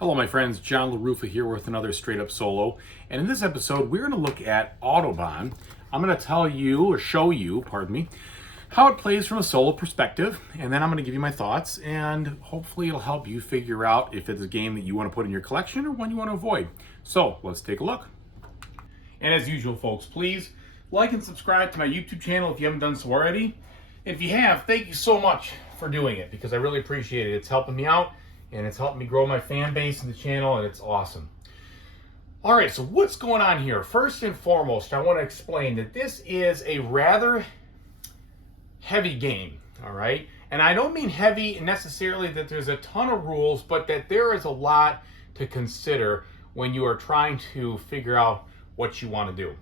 Hello, my friends. John LaRuffa here with another Straight Up Solo. And in this episode, we're going to look at Autobahn. I'm going to tell you, or show you, pardon me, how it plays from a solo perspective. And then I'm going to give you my thoughts, and hopefully it'll help you figure out if it's a game that you want to put in your collection or one you want to avoid. So let's take a look. And as usual, folks, please like and subscribe to my YouTube channel if you haven't done so already. If you have, thank you so much for doing it because I really appreciate it. It's helping me out. And it's helped me grow my fan base in the channel, and it's awesome. All right, so what's going on here? First and foremost, I want to explain that this is a rather heavy game, all right? And I don't mean heavy necessarily that there's a ton of rules, but that there is a lot to consider when you are trying to figure out what you want to do.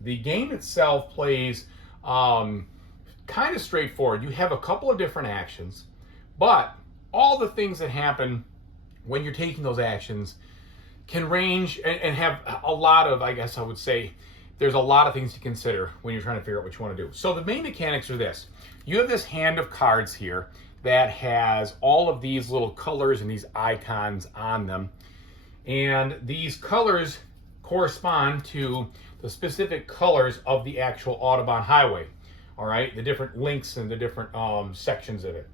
The game itself plays kind of straightforward. You have a couple of different actions, but all the things that happen when you're taking those actions can range and have a lot of, I guess I would say, there's a lot of things to consider when you're trying to figure out what you want to do. So the main mechanics are this. You have this hand of cards here that has all of these little colors and these icons on them. And these colors correspond to the specific colors of the actual Autobahn highway. All right, the different links and the different sections of it.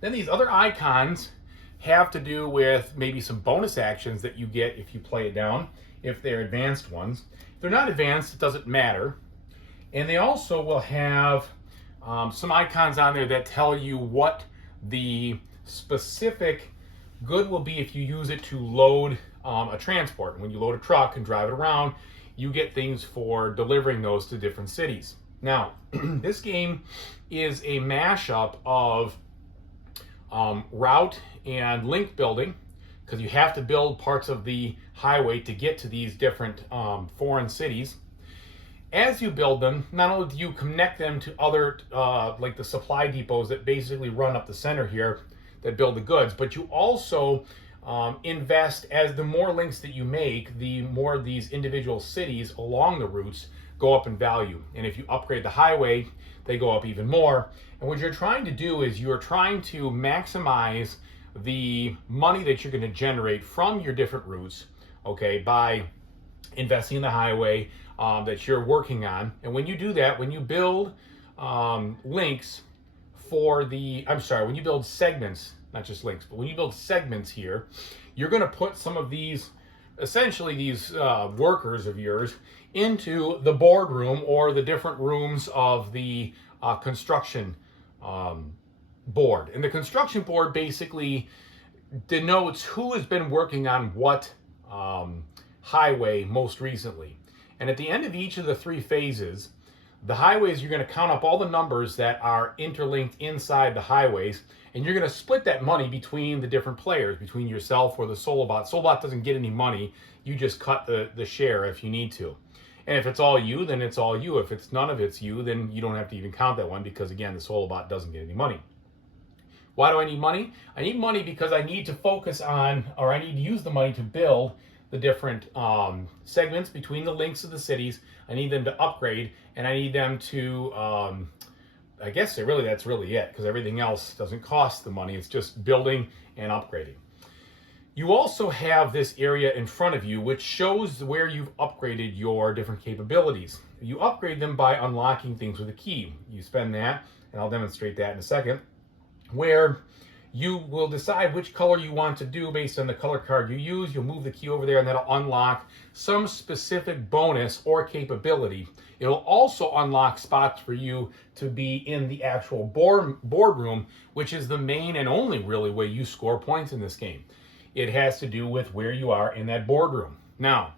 Then these other icons have to do with maybe some bonus actions that you get if you play it down, if they're advanced ones. If they're not advanced, it doesn't matter. And they also will have some icons on there that tell you what the specific good will be if you use it to load a transport. When you load a truck and drive it around, you get things for delivering those to different cities. Now, this game is a mashup of route and link building, because you have to build parts of the highway to get to these different foreign cities. As you build them, not only do you connect them to other like the supply depots that basically run up the center here that build the goods, but you also invest. As the more links that you make, the more these individual cities along the routes go up in value. And if you upgrade the highway, they go up even more. And what you're trying to do is you're trying to maximize the money that you're going to generate from your different routes, okay, by investing in the highway that you're working on. And when you do that, when you build links for the, when you build segments, not just links, but when you build segments here, you're going to put some of these, essentially these workers of yours, into the boardroom or the different rooms of the construction board. And the construction board basically denotes who has been working on what highway most recently. And at the end of each of the three phases, the highways, you're going to count up all the numbers that are interlinked inside the highways, and you're going to split that money between the different players, between yourself or the Solobot. Solobot doesn't get any money. You just cut the share if you need to. And if it's all you, then it's all you. If it's none of it's you, then you don't have to even count that one because, again, the Solobot doesn't get any money. Why do I need money? I need money because I need to focus on, or I need to use the money to build the different segments between the links of the cities. I need them to upgrade, and I need them to, I guess that's really it, because everything else doesn't cost the money. It's just building and upgrading. You also have this area in front of you which shows where you've upgraded your different capabilities. You upgrade them by unlocking things with a key. You spend that, and I'll demonstrate that in a second, where you will decide which color you want to do based on the color card you use. You'll move the key over there, and that'll unlock some specific bonus or capability. It'll also unlock spots for you to be in the actual boardroom, which is the main and only really way you score points in this game. It has to do with where you are in that boardroom. Now,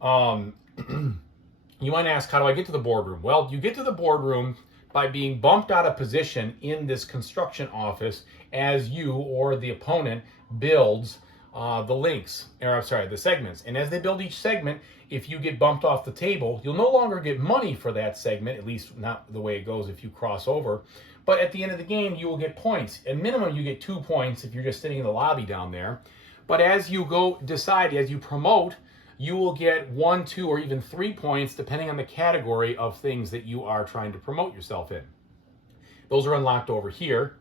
you might ask, how do I get to the boardroom? Well, you get to the boardroom by being bumped out of position in this construction office as you or the opponent builds the segments. And as they build each segment, if you get bumped off the table, you'll no longer get money for that segment, at least not the way it goes if you cross over. But at the end of the game, you will get points. At minimum, you get 2 points if you're just sitting in the lobby down there. But as you as you promote, you will get 1, 2, or even 3 points depending on the category of things that you are trying to promote yourself in. Those are unlocked over here.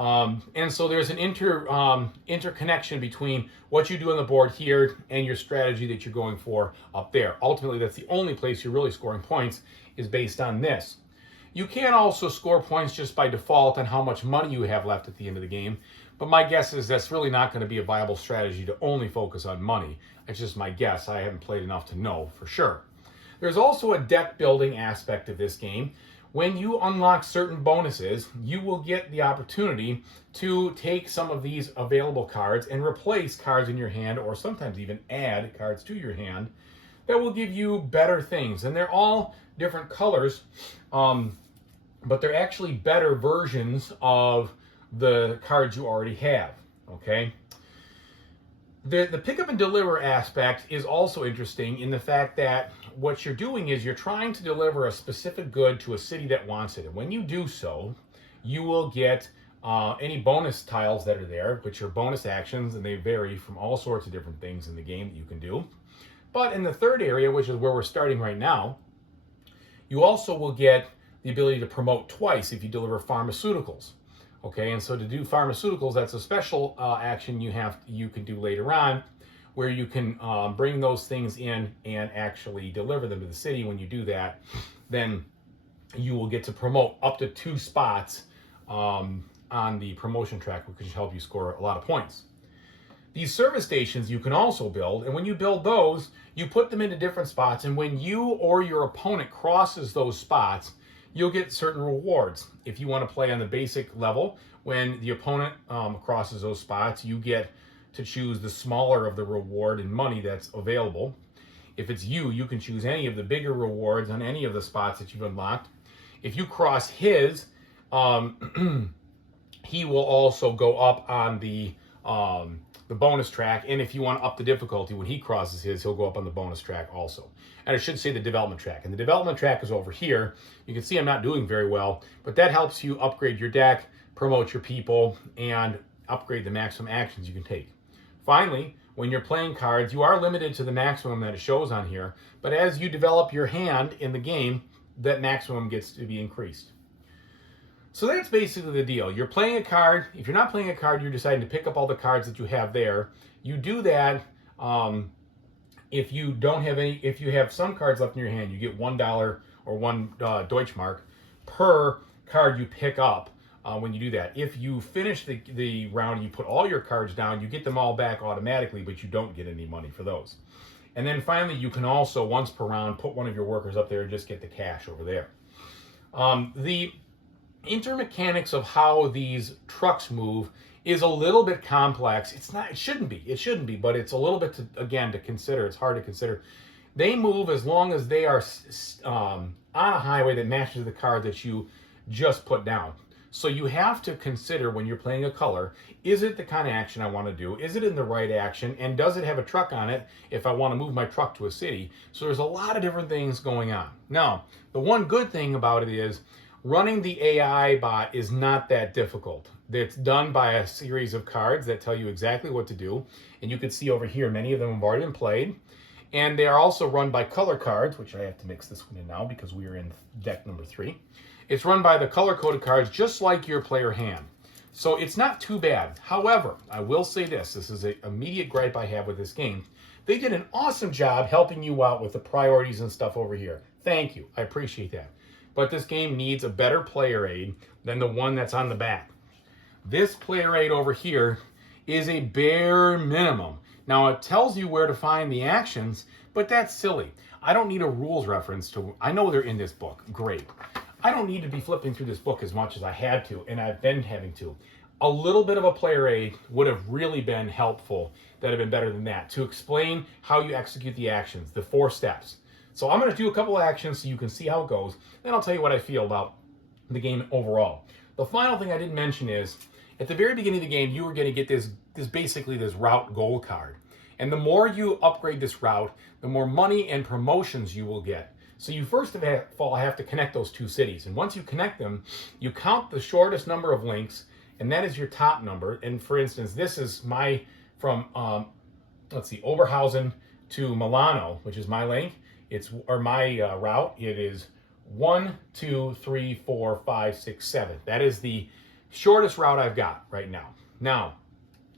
And so there's an interconnection between what you do on the board here and your strategy that you're going for up there. Ultimately, that's the only place you're really scoring points is based on this. You can also score points just by default on how much money you have left at the end of the game, but my guess is that's really not going to be a viable strategy to only focus on money. It's just my guess. I haven't played enough to know for sure. There's also a deck building aspect of this game. When you unlock certain bonuses, you will get the opportunity to take some of these available cards and replace cards in your hand, or sometimes even add cards to your hand that will give you better things. And they're all different colors, but they're actually better versions of the cards you already have, okay? The pick up and deliver aspect is also interesting in the fact that what you're doing is you're trying to deliver a specific good to a city that wants it. And when you do so, you will get any bonus tiles that are there, which are bonus actions, and they vary from all sorts of different things in the game that you can do. But in the third area, which is where we're starting right now, you also will get the ability to promote twice if you deliver pharmaceuticals. Okay, and so to do pharmaceuticals, that's a special action you can do later on, where you can bring those things in and actually deliver them to the city. When you do that, then you will get to promote up to 2 spots on the promotion track, which will help you score a lot of points. These service stations you can also build, and when you build those, you put them into different spots, and when you or your opponent crosses those spots, you'll get certain rewards. If you want to play on the basic level, when the opponent crosses those spots, you get to choose the smaller of the reward in money that's available. If it's you, you can choose any of the bigger rewards on any of the spots that you've unlocked. If you cross his, he will also go up on the bonus track, and if you want to up the difficulty, when he crosses his, he'll go up on the bonus track also. And I should say the development track. And the development track is over here. You can see I'm not doing very well, but that helps you upgrade your deck, promote your people, and upgrade the maximum actions you can take. Finally, when you're playing cards, you are limited to the maximum that it shows on here, but as you develop your hand in the game, that maximum gets to be increased. So that's basically the deal. You're playing a card. If you're not playing a card, you're deciding to pick up all the cards that you have there. You do that if you don't have any. If you have some cards left in your hand, you get $1 or one Deutschmark per card you pick up when you do that. If you finish the round and you put all your cards down, you get them all back automatically, but you don't get any money for those. And then finally, you can also, once per round, put one of your workers up there and just get the cash over there. The intermechanics of how these trucks move is a little bit complex. It shouldn't be, but it's a little bit to consider. It's hard to consider. They move as long as they are on a highway that matches the card that you just put down. So you have to consider when you're playing a color, is it the kind of action I want to do? Is it in the right action? And does it have a truck on it if I want to move my truck to a city? So there's a lot of different things going on. Now, the one good thing about it is running the AI bot is not that difficult. It's done by a series of cards that tell you exactly what to do. And you can see over here, many of them have already been played. And they are also run by color cards, which I have to mix this one in now because we are in deck number 3. It's run by the color-coded cards, just like your player hand. So it's not too bad. However, I will say this is an immediate gripe I have with this game. They did an awesome job helping you out with the priorities and stuff over here. Thank you. I appreciate that. But this game needs a better player aid than the one that's on the back. This player aid over here is a bare minimum. Now, it tells you where to find the actions, but that's silly. I don't need a rules reference to, I know they're in this book. Great. I don't need to be flipping through this book as much as I had to, and I've been having to. A little bit of a player aid would have really been helpful. That have been better than that, to explain how you execute the actions, the 4 steps. So I'm going to do a couple of actions so you can see how it goes. Then I'll tell you what I feel about the game overall. The final thing I didn't mention is, at the very beginning of the game, you were going to get this basically this route goal card. And the more you upgrade this route, the more money and promotions you will get. So you first of all have to connect those 2 cities. And once you connect them, you count the shortest number of links, and that is your top number. And for instance, this is from Oberhausen to Milano, which is my link. My route. It is 1, 2, 3, 4, 5, 6, 7. That is the Shortest route I've got right now. Now,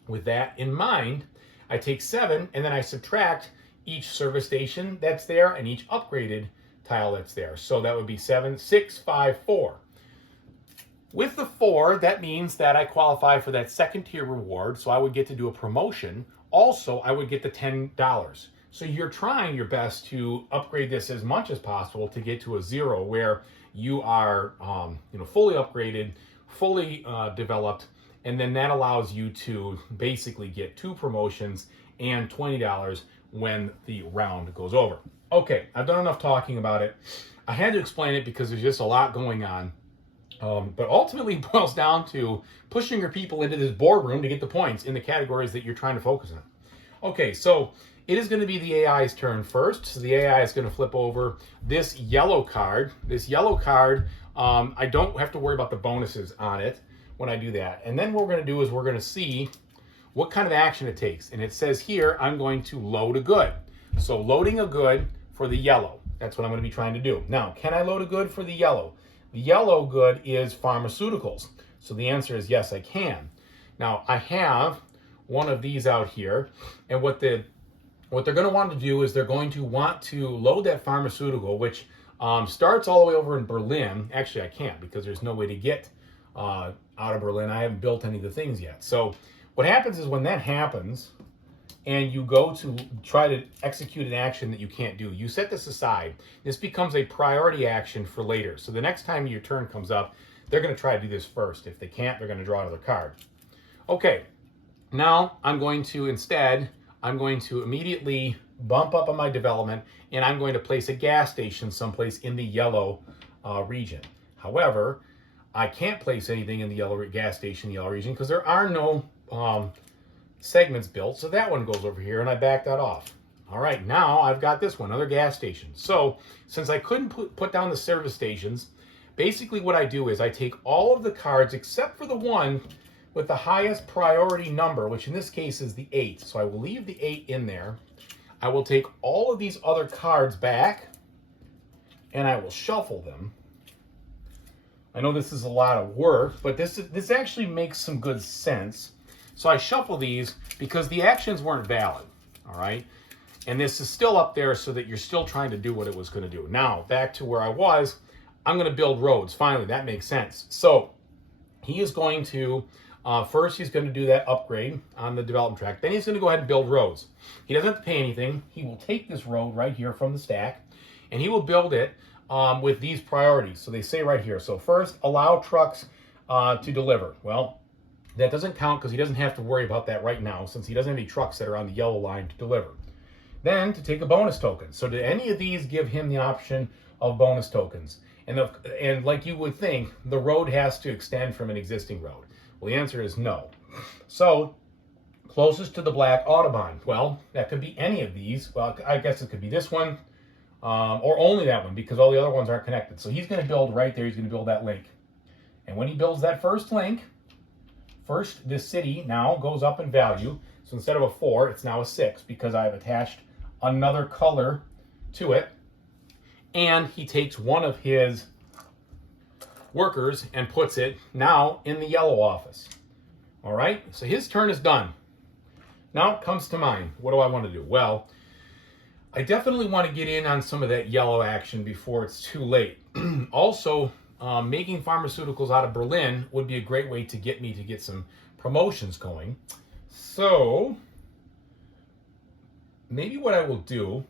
with that in mind, I take 7 and then I subtract each service station that's there and each upgraded tile that's there. So that would be 7, 6, 5, 4. With the 4, that means that I qualify for that second tier reward, so I would get to do a promotion. Also, I would get the $10. So you're trying your best to upgrade this as much as possible to get to a 0 where you are fully upgraded, fully developed, and then that allows you to basically get 2 promotions and $20 when the round goes over. Okay, I've done enough talking about it. I had to explain it because there's just a lot going on. But ultimately it boils down to pushing your people into this boardroom to get the points in the categories that you're trying to focus on. Okay, so it is going to be the AI's turn first. So the AI is going to flip over this yellow card. This yellow card, I don't have to worry about the bonuses on it when I do that. And then what we're going to do is we're going to see what kind of action it takes. And it says here, I'm going to load a good. So loading a good for the yellow. That's what I'm going to be trying to do. Now, can I load a good for the yellow? The yellow good is pharmaceuticals. So the answer is yes, I can. Now, I have one of these out here, and what they're going to want to do is they're going to want to load that pharmaceutical, which starts all the way over in Berlin. Actually, I can't because there's no way to get out of Berlin. I haven't built any of the things yet. So what happens is when that happens, and you go to try to execute an action that you can't do, you set this aside. This becomes a priority action for later. So the next time your turn comes up, they're going to try to do this first. If they can't, they're going to draw another card. Okay, now I'm going to immediately bump up on my development, and I'm going to place a gas station someplace in the yellow region. However, I can't place anything in the yellow gas station in the yellow region because there are no segments built, so that one goes over here and I back that off. All right, now I've got this one, another gas station. So since I couldn't put down the service stations, basically what I do is I take all of the cards except for the one with the highest priority number, which in this case is the 8. So I will leave the 8 in there. I will take all of these other cards back and I will shuffle them. I know this is a lot of work, but this actually makes some good sense. So I shuffle these because the actions weren't valid, all right? And this is still up there so that you're still trying to do what it was going to do. Now, back to where I was, I'm going to build roads. Finally, that makes sense. So he is going to, first he's going to do that upgrade on the development track. Then he's going to go ahead and build roads. He doesn't have to pay anything. He will take this road right here from the stack, and he will build it with these priorities. So they say right here, so first, allow trucks to deliver. Well, that doesn't count because he doesn't have to worry about that right now since he doesn't have any trucks that are on the yellow line to deliver. Then to take a bonus token. So do any of these give him the option of bonus tokens? And like you would think, the road has to extend from an existing road. Well, the answer is no. So closest to the black Autobahn. Well, that could be any of these. Well, I guess it could be this one or only that one because all the other ones aren't connected. So he's going to build right there. He's going to build that link. And when he builds that first link, first, this city now goes up in value. So instead of a 4, it's now a 6 because I've attached another color to it. And he takes one of his workers and puts it now in the yellow office. All right, so his turn is done. Now it comes to mine. What do I want to do? Well, I definitely want to get in on some of that yellow action before it's too late. Also, making pharmaceuticals out of Berlin would be a great way to get some promotions going. So maybe what I will do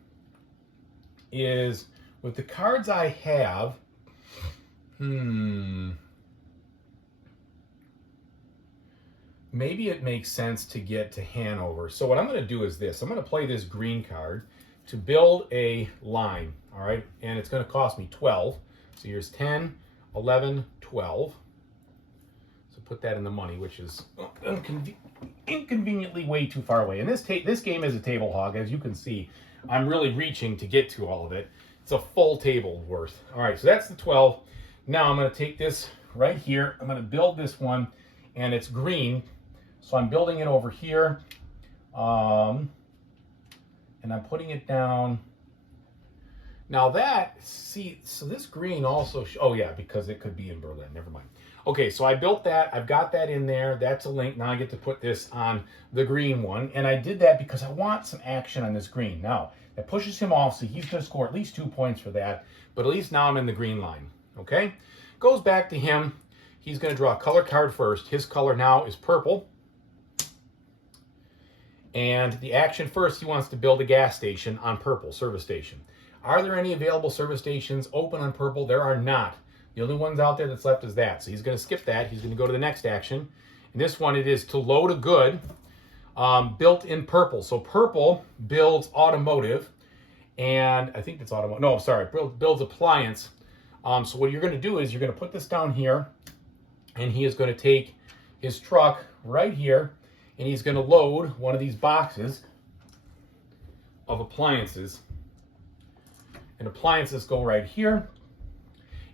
is with the cards I have, maybe it makes sense to get to Hanover. So what I'm going to do is this. I'm going to play this green card to build a line, all right? And it's going to cost me 12. So here's 10, 11, 12. So put that in the money, which is inconveniently way too far away. And this game is a table hog, as you can see. I'm really reaching to get to all of it. It's a full table worth. All right, so that's the 12. Now I'm going to take this right here. I'm going to build this one, and it's green. So I'm building it over here. And I'm putting it down. Now that, see, so this green also, oh yeah, because it could be in Berlin, never mind. Okay, so I built that. I've got that in there. That's a link. Now I get to put this on the green one. And I did that because I want some action on this green. Now, that pushes him off, so he's going to score at least 2 points for that. But at least now I'm in the green line. Okay? Goes back to him. He's going to draw a color card first. His color now is purple. And the action first, he wants to build a gas station on purple, service station. Are there any available service stations open on purple? There are not. The only ones out there that's left is that. So he's going to skip that. He's going to go to the next action. And this one, it is to load a good built in purple. So purple builds automotive. And I think that's automotive. No, sorry. Builds appliance. So what you're going to do is you're going to put this down here. And he is going to take his truck right here. And he's going to load one of these boxes of appliances. And appliances go right here.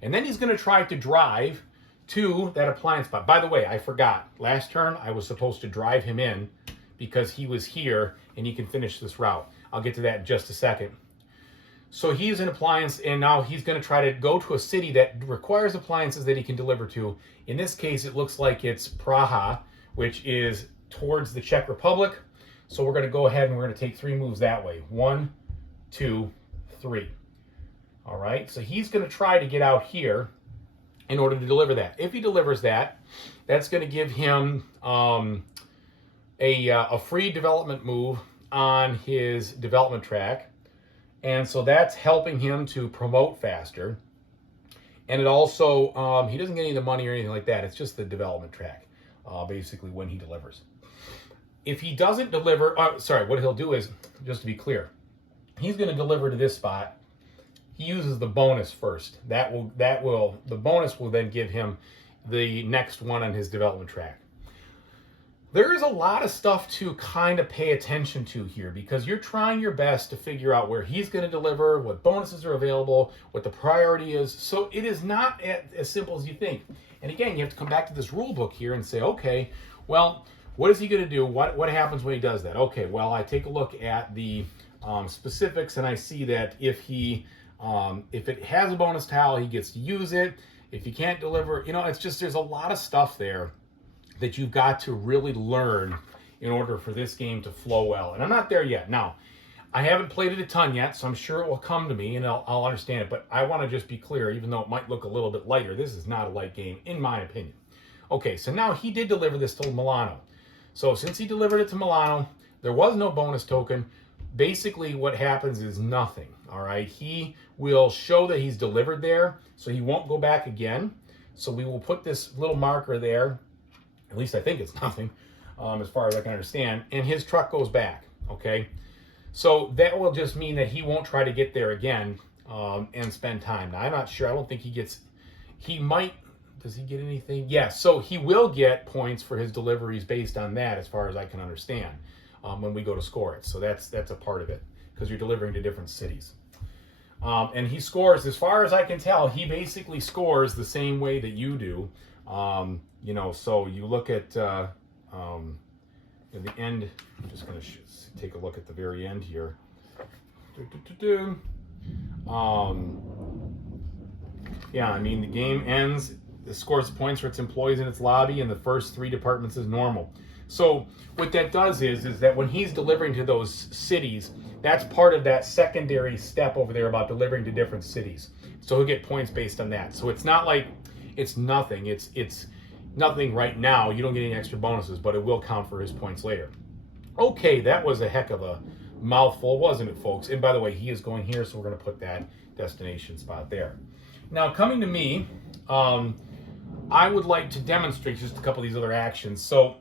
And then he's going to try to drive to that appliance spot. By the way, I forgot. Last turn, I was supposed to drive him in because he was here and he can finish this route. I'll get to that in just a second. So he's an appliance, and now he's going to try to go to a city that requires appliances that he can deliver to. In this case, it looks like it's Praha, which is towards the Czech Republic. So we're going to go ahead and we're going to take 3 moves that way. 1, 2, 3. All right, so he's going to try to get out here in order to deliver that. If he delivers that, that's going to give him a free development move on his development track. And so that's helping him to promote faster. And it also, he doesn't get any of the money or anything like that. It's just the development track, basically, when he delivers. If he doesn't deliver, what he'll do is, just to be clear, he's going to deliver to this spot. He uses the bonus first. The bonus will then give him the next one on his development track. There is a lot of stuff to kind of pay attention to here because you're trying your best to figure out where he's going to deliver, what bonuses are available, what the priority is. So it is not as simple as you think. And again, you have to come back to this rule book here and say, okay, well, what is he going to do? What happens when he does that? Okay, well, I take a look at the specifics and I see that if it has a bonus tile, he gets to use it. If he can't deliver, it's just, there's a lot of stuff there that you've got to really learn in order for this game to flow well. And I'm not there yet. Now, I haven't played it a ton yet, so I'm sure it will come to me and I'll understand it. But I want to just be clear, even though it might look a little bit lighter, this is not a light game, in my opinion. Okay, so now he did deliver this to Milano. So since he delivered it to Milano, there was no bonus token. Basically, what happens is nothing, all right? He will show that he's delivered there, so he won't go back again. So we will put this little marker there. At least I think it's nothing, as far as I can understand. And his truck goes back, okay? So that will just mean that he won't try to get there again and spend time. Now, I'm not sure. I don't think he might. Does he get anything? Yeah, so he will get points for his deliveries based on that, as far as I can understand, when we go to score it. So that's a part of it, because you're delivering to different cities. And he scores, as far as I can tell, he basically scores the same way that you do. So you look at the end. I'm just going to take a look at the very end here. Yeah, I mean, the game ends. It scores points for its employees in its lobby, and the first 3 departments is normal. So what that does is that when he's delivering to those cities, that's part of that secondary step over there about delivering to different cities. So he'll get points based on that. So it's not like it's nothing. It's nothing right now. You don't get any extra bonuses, but it will count for his points later. Okay, that was a heck of a mouthful, wasn't it, folks? And by the way, he is going here, so we're going to put that destination spot there. Now, coming to me, I would like to demonstrate just a couple of these other actions. So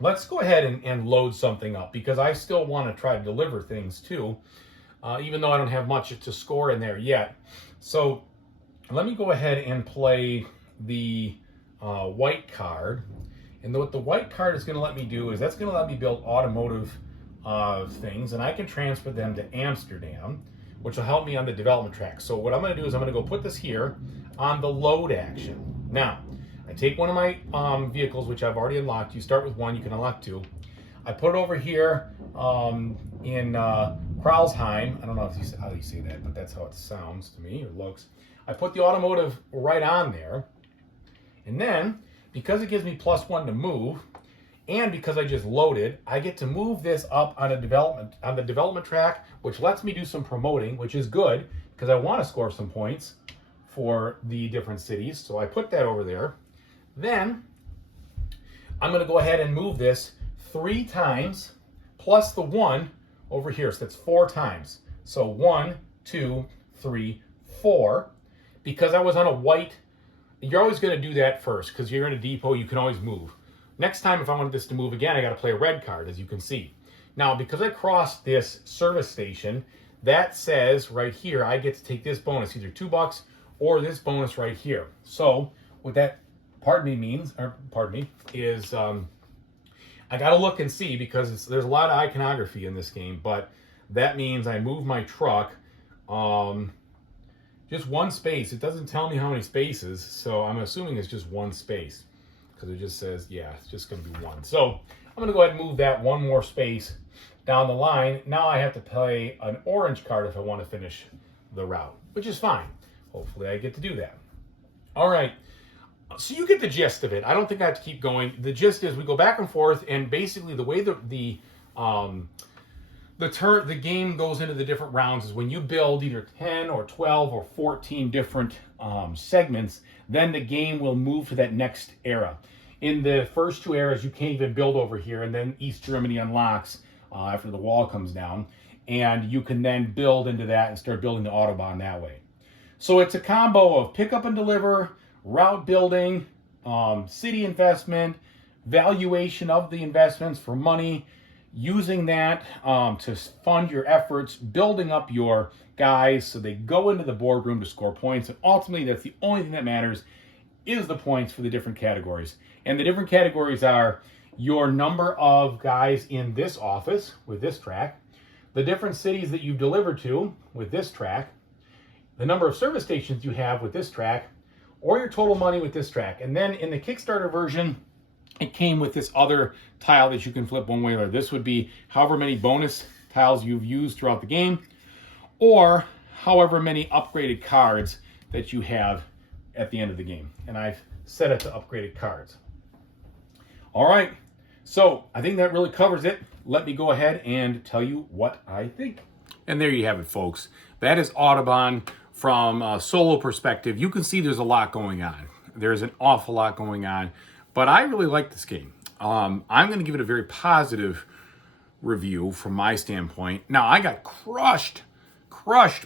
let's go ahead and load something up, because I still want to try to deliver things too, even though I don't have much to score in there yet. So let me go ahead and play the white card. And what the white card is going to let me do is that's going to let me build automotive things, and I can transfer them to Amsterdam, which will help me on the development track. So what I'm going to do is I'm going to go put this here on the load action. Now, I take one of my vehicles, which I've already unlocked. You start with 1, you can unlock 2. I put it over here in Kralsheim. I don't know how you say that, but that's how it sounds to me, or looks. I put the automotive right on there. And then, because it gives me +1 to move, and because I just loaded, I get to move this up on the development track, which lets me do some promoting, which is good because I want to score some points for the different cities. So I put that over there. Then I'm going to go ahead and move this 3 times plus the 1 over here. So that's 4 times. So 1, 2, 3, 4. Because I was on a white, you're always going to do that first because you're in a depot, you can always move. Next time, if I wanted this to move again, I got to play a red card, as you can see. Now, because I crossed this service station, that says right here, I get to take this bonus, either $2 or this bonus right here. So what that, is I got to look and see because there's a lot of iconography in this game, but that means I move my truck just 1 space. It doesn't tell me how many spaces, so I'm assuming it's just 1 space. Because it just says, yeah, it's just going to be 1. So I'm going to go ahead and move that 1 more space down the line. Now I have to play an orange card if I want to finish the route, which is fine. Hopefully I get to do that. All right. So you get the gist of it. I don't think I have to keep going. The gist is we go back and forth, and basically the way the game goes into the different rounds is when you build either 10 or 12 or 14 different segments, then the game will move to that next era. In the first 2 eras, you can't even build over here, and then East Germany unlocks after the wall comes down, and you can then build into that and start building the Autobahn that way. So it's a combo of pick up and deliver, route building, city investment, valuation of the investments for money, using that to fund your efforts, building up your guys so they go into the boardroom to score points. And ultimately, that's the only thing that matters is the points for the different categories. And the different categories are your number of guys in this office with this track, the different cities that you've delivered to with this track, the number of service stations you have with this track, or your total money with this track. And then in the Kickstarter version, it came with this other tile that you can flip one way or the other. This would be however many bonus tiles you've used throughout the game, or however many upgraded cards that you have at the end of the game. And I've set it to upgraded cards. All right, so I think that really covers it. Let me go ahead and tell you what I think. And there you have it, folks. That is Autobahn from a solo perspective. You can see there's a lot going on. There's an awful lot going on, but I really like this game. I'm going to give it a very positive review from my standpoint. Now, I got crushed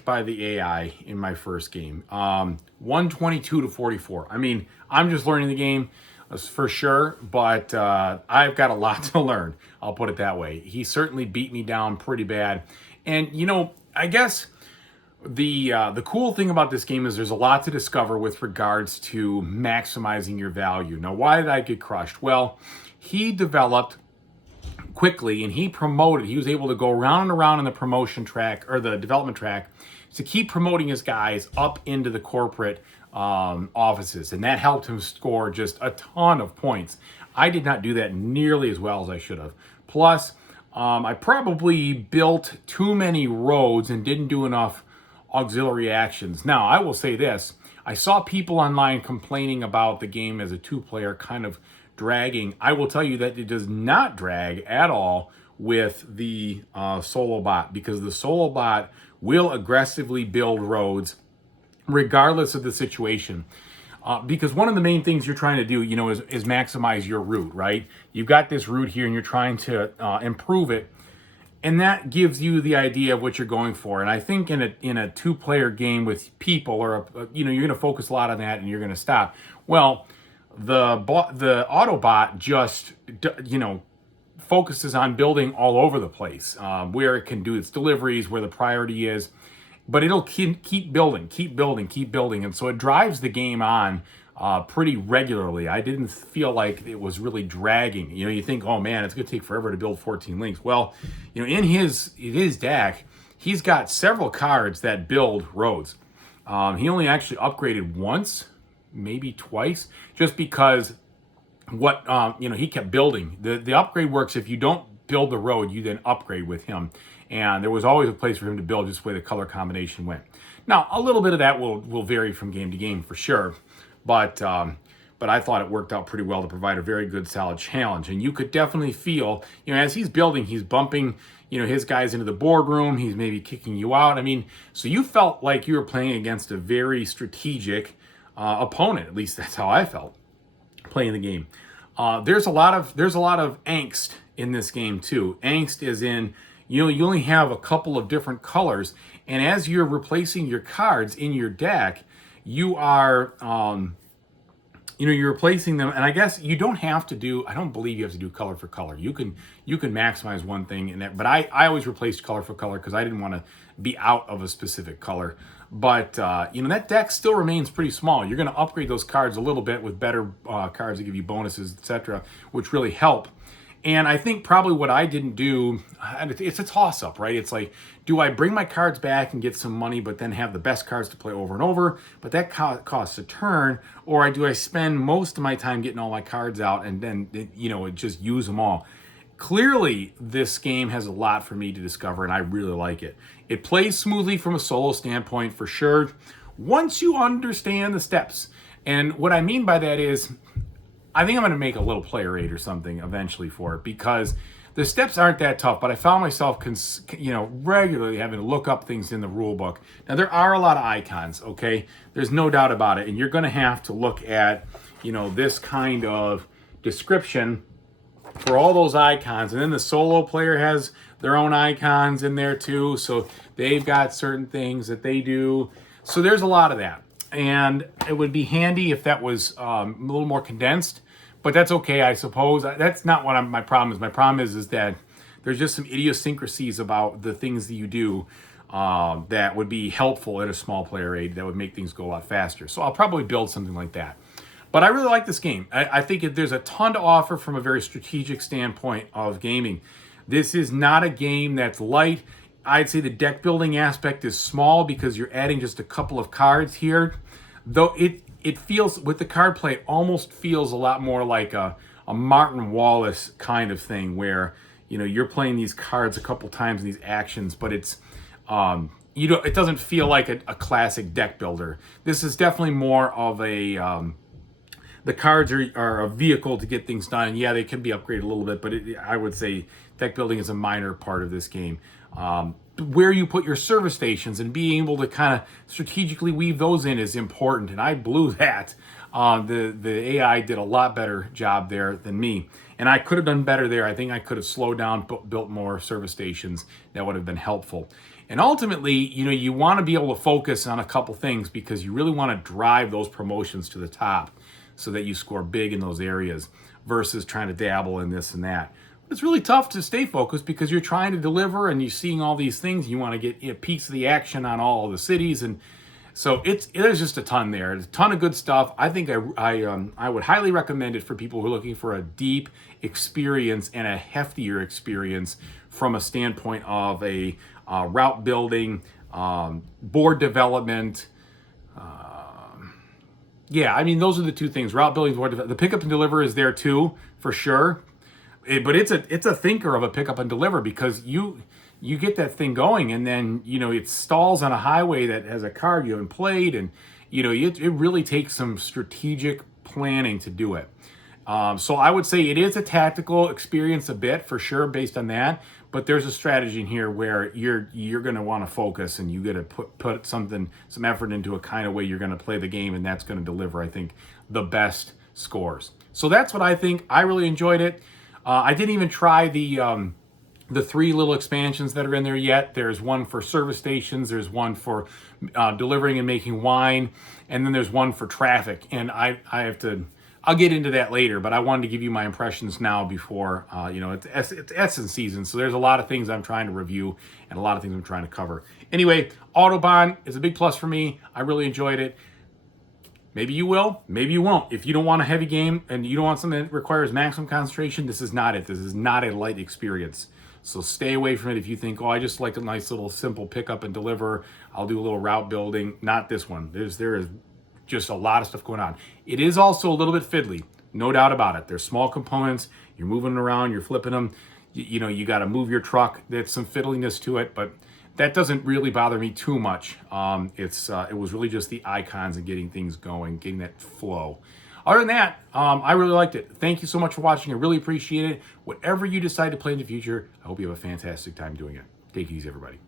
by the AI in my first game. 122 to 44. I mean, I'm just learning the game for sure, but I've got a lot to learn. I'll put it that way. He certainly beat me down pretty bad. And, you know, I guess the cool thing about this game is there's a lot to discover with regards to maximizing your value. Now, why did I get crushed? Well, he developed quickly and he promoted. He was able to go around and around on the promotion track or the development track to keep promoting his guys up into the corporate offices, and that helped him score just a ton of points. I did not do that nearly as well as I should have. Plus, I probably built too many roads and didn't do enough auxiliary actions. Now, I will say this. I saw people online complaining about the game as a 2-player kind of dragging. I will tell you that it does not drag at all with the solo bot, because the solo bot will aggressively build roads regardless of the situation. Because one of the main things you're trying to do, you know, is maximize your route, right? You've got this route here and you're trying to improve it. And that gives you the idea of what you're going for. And I think in a 2-player game with people, or you're going to focus a lot on that and you're going to stop. Well, the Autobot just, focuses on building all over the place, where it can do its deliveries, where the priority is. But it'll keep building. And so it drives the game on pretty regularly. I didn't feel like it was really dragging. You know, you think, oh man, it's going to take forever to build 14 links. Well, you know, in his deck, he's got several cards that build roads. He only actually upgraded once, maybe twice, just because he kept building. The upgrade works if you don't build the road, you then upgrade with him. And there was always a place for him to build, just the way the color combination went. Now, a little bit of that will vary from game to game for sure. But but I thought it worked out pretty well to provide a very good, solid challenge. And you could definitely feel, as he's building, he's bumping, his guys into the boardroom. He's maybe kicking you out. I mean, so you felt like you were playing against a very strategic opponent. At least that's how I felt playing the game. There's a lot of angst in this game too. Angst is in, you only have a couple of different colors, and as you're replacing your cards in your deck, you are, you're replacing them. And I guess you don't have to do, I don't believe you have to do color for color. You can maximize one thing in that, but I always replaced color for color because I didn't want to be out of a specific color. But, that deck still remains pretty small. You're going to upgrade those cards a little bit with better cards that give you bonuses, etc., which really help. And I think probably what I didn't do, it's a toss-up, right? It's like, do I bring my cards back and get some money, but then have the best cards to play over and over, but that costs a turn? Or do I spend most of my time getting all my cards out and then, just use them all? Clearly, this game has a lot for me to discover, and I really like it. It plays smoothly from a solo standpoint, for sure, once you understand the steps. And what I mean by that is, I think I'm going to make a little player aid or something eventually for it, because the steps aren't that tough, but I found myself, regularly having to look up things in the rule book. Now, there are a lot of icons, okay? There's no doubt about it, and you're going to have to look at, this kind of description for all those icons. And then the solo player has their own icons in there too, so they've got certain things that they do. So there's a lot of that, and it would be handy if that was a little more condensed, but that's okay, I suppose. That's not what my problem is. My problem is that there's just some idiosyncrasies about the things that you do that would be helpful in a small player aid that would make things go a lot faster. So I'll probably build something like that. But I really like this game. I think there's a ton to offer from a very strategic standpoint of gaming. This is not a game that's light. I'd say the deck building aspect is small because you're adding just a couple of cards here. Though it feels, with the card play, it almost feels a lot more like a Martin Wallace kind of thing, where you're playing these cards a couple times in these actions, but it's it doesn't feel like a classic deck builder. This is definitely more of a the cards are a vehicle to get things done. Yeah, they can be upgraded a little bit, but I would say deck building is a minor part of this game. Where you put your service stations and being able to kind of strategically weave those in is important, and I blew that. The AI did a lot better job there than me, and I could have done better there. I think I could have slowed down, built more service stations. That would have been helpful. And ultimately, you want to be able to focus on a couple things because you really want to drive those promotions to the top so that you score big in those areas versus trying to dabble in this and that. It's really tough to stay focused because you're trying to deliver and you're seeing all these things. You want to get a piece of the action on all of the cities, and so there's just a ton there. There's a ton of good stuff. I think I would highly recommend it for people who are looking for a deep experience and a heftier experience from a standpoint of a route building, board development. Yeah, I mean, those are the two things. Route building, board development. The pick up and deliver is there too, for sure. But it's a thinker of a pick up and deliver, because you get that thing going, and then it stalls on a highway that has a card you haven't played, and it really takes some strategic planning to do it. So I would say it is a tactical experience a bit, for sure, based on that. But there's a strategy in here where you're going to want to focus, and you got to put some effort into a kind of way you're going to play the game, and that's going to deliver, I think, the best scores. So that's what I think. I really enjoyed it. I didn't even try the 3 little expansions that are in there yet. There's one for service stations, there's one for delivering and making wine, and then there's one for traffic. And I'll get into that later, but I wanted to give you my impressions now before, it's Essen season, so there's a lot of things I'm trying to review and a lot of things I'm trying to cover. Anyway, Autobahn is a big plus for me. I really enjoyed it. Maybe you will, maybe you won't. If you don't want a heavy game and you don't want something that requires maximum concentration, this is not it. This is not a light experience. So stay away from it if you think, I just like a nice little simple pick up and deliver. I'll do a little route building. Not this one. There is just a lot of stuff going on. It is also a little bit fiddly, no doubt about it. There's small components. You're moving them around. You're flipping them. You got to move your truck. There's some fiddliness to it, but that doesn't really bother me too much. It was really just the icons and getting things going, getting that flow. Other than that, I really liked it. Thank you so much for watching. I really appreciate it. Whatever you decide to play in the future, I hope you have a fantastic time doing it. Take it easy, everybody.